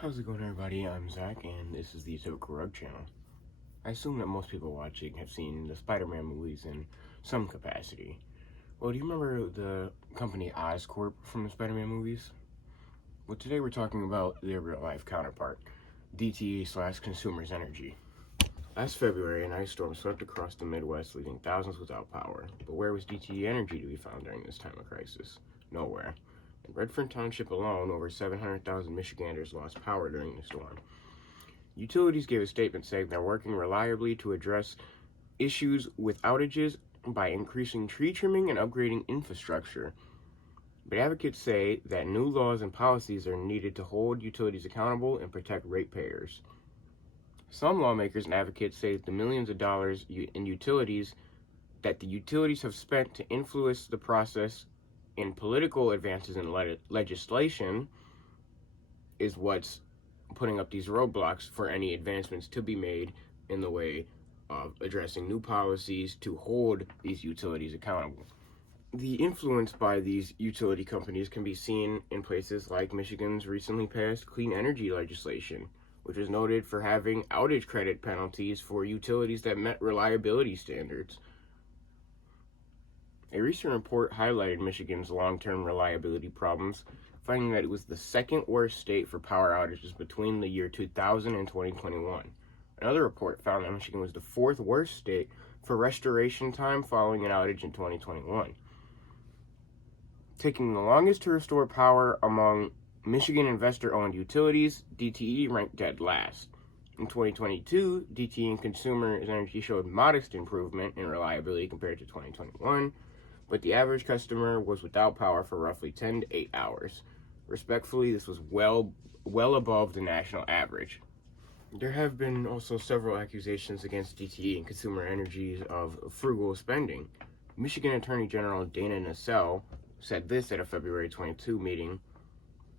How's it going, everybody? I'm Zach, and this is the Toku Rug channel. I assume that most people watching have seen the Spider-Man movies in some capacity. Well, do you remember the company Oscorp from the Spider-Man movies? Well, today we're talking about their real-life counterpart, DTE/Consumers Energy. Last February, an ice storm swept across the Midwest, leaving thousands without power. But where was DTE Energy to be found during this time of crisis? Nowhere. In Redfern Township alone, over 700,000 Michiganders lost power during the storm. Utilities gave a statement saying they're working reliably to address issues with outages by increasing tree trimming and upgrading infrastructure. But advocates say that new laws and policies are needed to hold utilities accountable and protect ratepayers. Some lawmakers and advocates say that the millions of dollars in utilities that the utilities have spent to influence the process in political advances in legislation is what's putting up these roadblocks for any advancements to be made in the way of addressing new policies to hold these utilities accountable. The influence by these utility companies can be seen in places like Michigan's recently passed clean energy legislation, which was noted for having outage credit penalties for utilities that met reliability standards. A recent report highlighted Michigan's long-term reliability problems, finding that it was the second worst state for power outages between the year 2000 and 2021. Another report found that Michigan was the fourth worst state for restoration time following an outage in 2021. Taking the longest to restore power among Michigan investor-owned utilities, DTE ranked dead last. In 2022, DTE and Consumers Energy showed modest improvement in reliability compared to 2021, but the average customer was without power for roughly 10 to 8 hours. Respectfully, this was well above the national average. There have been also several accusations against DTE and Consumer Energy of frugal spending. Michigan Attorney General Dana Nessel said this at a February 22 meeting.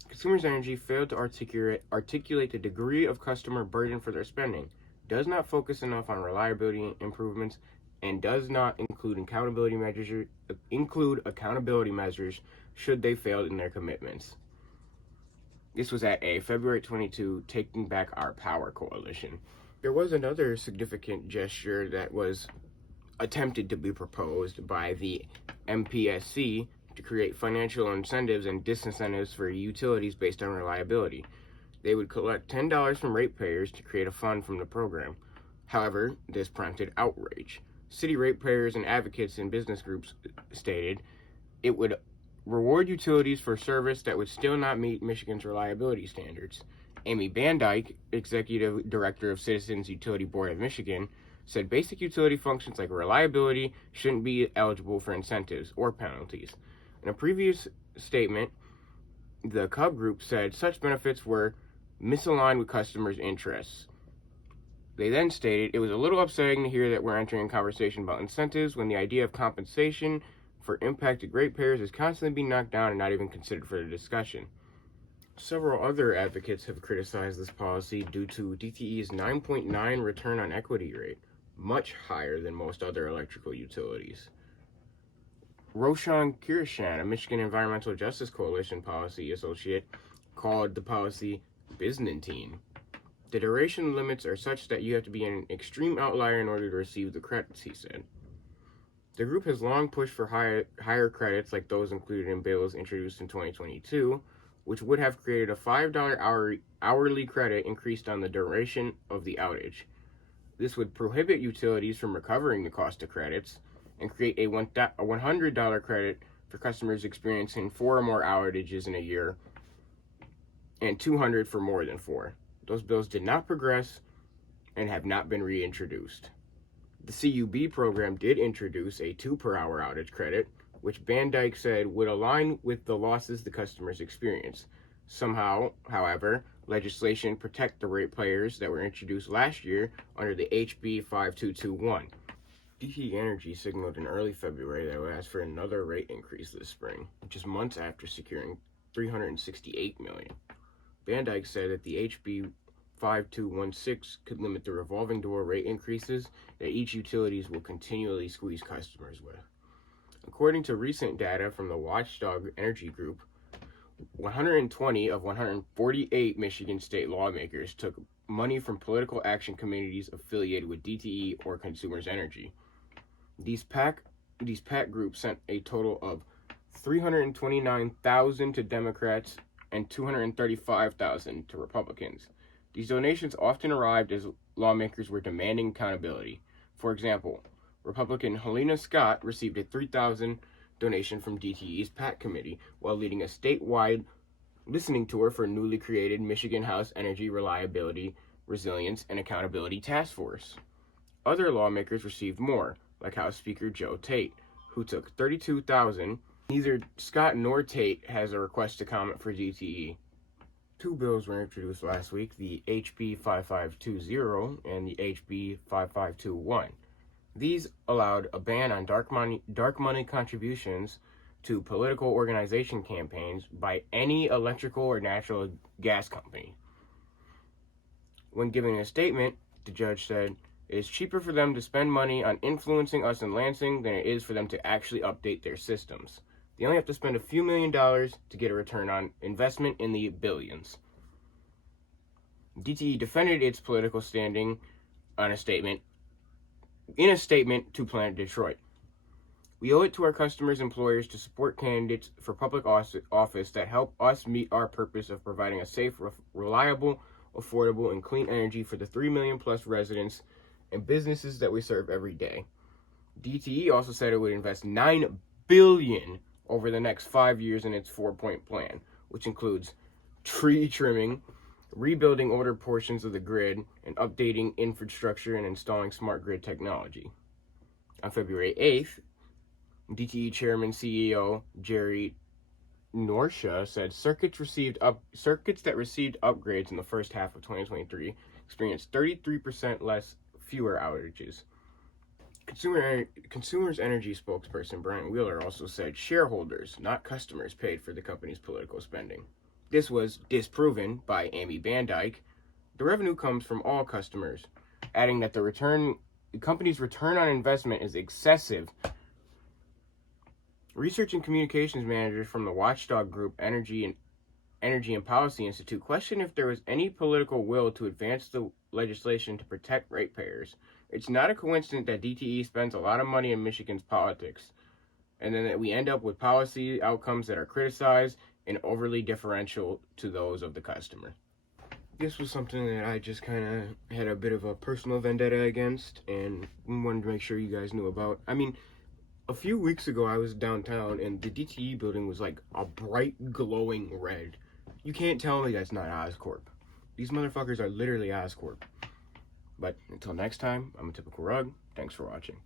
Consumers Energy failed to articulate the degree of customer burden for their spending, does not focus enough on reliability improvements, and does not include accountability measures should they fail in their commitments. This was at a February 22 Taking Back Our Power coalition. There was another significant gesture that was attempted to be proposed by the MPSC to create financial incentives and disincentives for utilities based on reliability. They would collect $10 from ratepayers to create a fund from the program. However, this prompted outrage. City ratepayers and advocates in business groups stated it would reward utilities for service that would still not meet Michigan's reliability standards. Amy Bandyke, Executive Director of Citizens Utility Board of Michigan, said basic utility functions like reliability shouldn't be eligible for incentives or penalties. In a previous statement, the Cub Group said such benefits were misaligned with customers' interests. They then stated it was a little upsetting to hear that we're entering a conversation about incentives when the idea of compensation for impacted ratepayers is constantly being knocked down and not even considered for the discussion. Several other advocates have criticized this policy due to DTE's 9.9 return on equity rate, much higher than most other electrical utilities. Roshan Kirshan, a Michigan Environmental Justice Coalition policy associate, called the policy Byzantine. The duration limits are such that you have to be an extreme outlier in order to receive the credits, he said. The group has long pushed for higher credits like those included in bills introduced in 2022, which would have created a $5 hourly credit increased on the duration of the outage. This would prohibit utilities from recovering the cost of credits and create a $100 credit for customers experiencing 4 or more outages in a year and $200 for more than 4. Those bills did not progress and have not been reintroduced. The CUB program did introduce a 2 per hour outage credit, which Bandyke said would align with the losses the customers experience. Somehow, however, legislation protect the ratepayers that were introduced last year under the HB 5221. DTE Energy signaled in early February that it would ask for another rate increase this spring, just months after securing $368 million. Bandyke said that the HB 5216 could limit the revolving door rate increases that each utilities will continually squeeze customers with. According to recent data from the Watchdog Energy Group, 120 of 148 Michigan state lawmakers took money from political action committees affiliated with DTE or Consumers Energy. These PAC groups sent a total of $329,000 to Democrats and $235,000 to Republicans. These donations often arrived as lawmakers were demanding accountability. For example, Republican Helena Scott received a $3,000 donation from DTE's PAC committee while leading a statewide listening tour for a newly created Michigan House Energy Reliability, Resilience, and Accountability Task Force. Other lawmakers received more, like House Speaker Joe Tate, who took $32,000. Neither Scott nor Tate has a request to comment for DTE. Two bills were introduced last week, the HB 5520 and the HB 5521. These allowed a ban on dark money contributions to political organization campaigns by any electrical or natural gas company. When giving a statement, the judge said, "It is cheaper for them to spend money on influencing us in Lansing than it is for them to actually update their systems. They only have to spend a few $1,000,000 to get a return on investment in the billions." DTE defended its political standing in a statement to Planet Detroit. "We owe it to our customers' employers to support candidates for public office that help us meet our purpose of providing a safe, reliable, affordable, and clean energy for the 3 million plus residents and businesses that we serve every day." DTE also said it would invest $9 billion over the next 5 years in its 4-point plan, which includes tree trimming, rebuilding older portions of the grid, and updating infrastructure and installing smart grid technology. On February 8th, DTE Chairman CEO Jerry Norsha said circuits that received upgrades in the first half of 2023 experienced 33% fewer outages. Consumers Energy spokesperson Brian Wheeler also said shareholders, not customers, paid for the company's political spending. This was disproven by Amy Bandyke. The revenue comes from all customers, adding that the company's return on investment is excessive. Research and communications managers from the watchdog group Energy and Policy Institute questioned if there was any political will to advance the legislation to protect ratepayers. "It's not a coincidence that DTE spends a lot of money in Michigan's politics, and then that we end up with policy outcomes that are criticized and overly differential to those of the customer." This was something that I just kind of had a bit of a personal vendetta against and wanted to make sure you guys knew about. I mean, a few weeks ago I was downtown and the DTE building was like a bright glowing red. You can't tell me that's not Oscorp. These motherfuckers are literally Oscorp. But until next time, I'm a typical rug. Thanks for watching.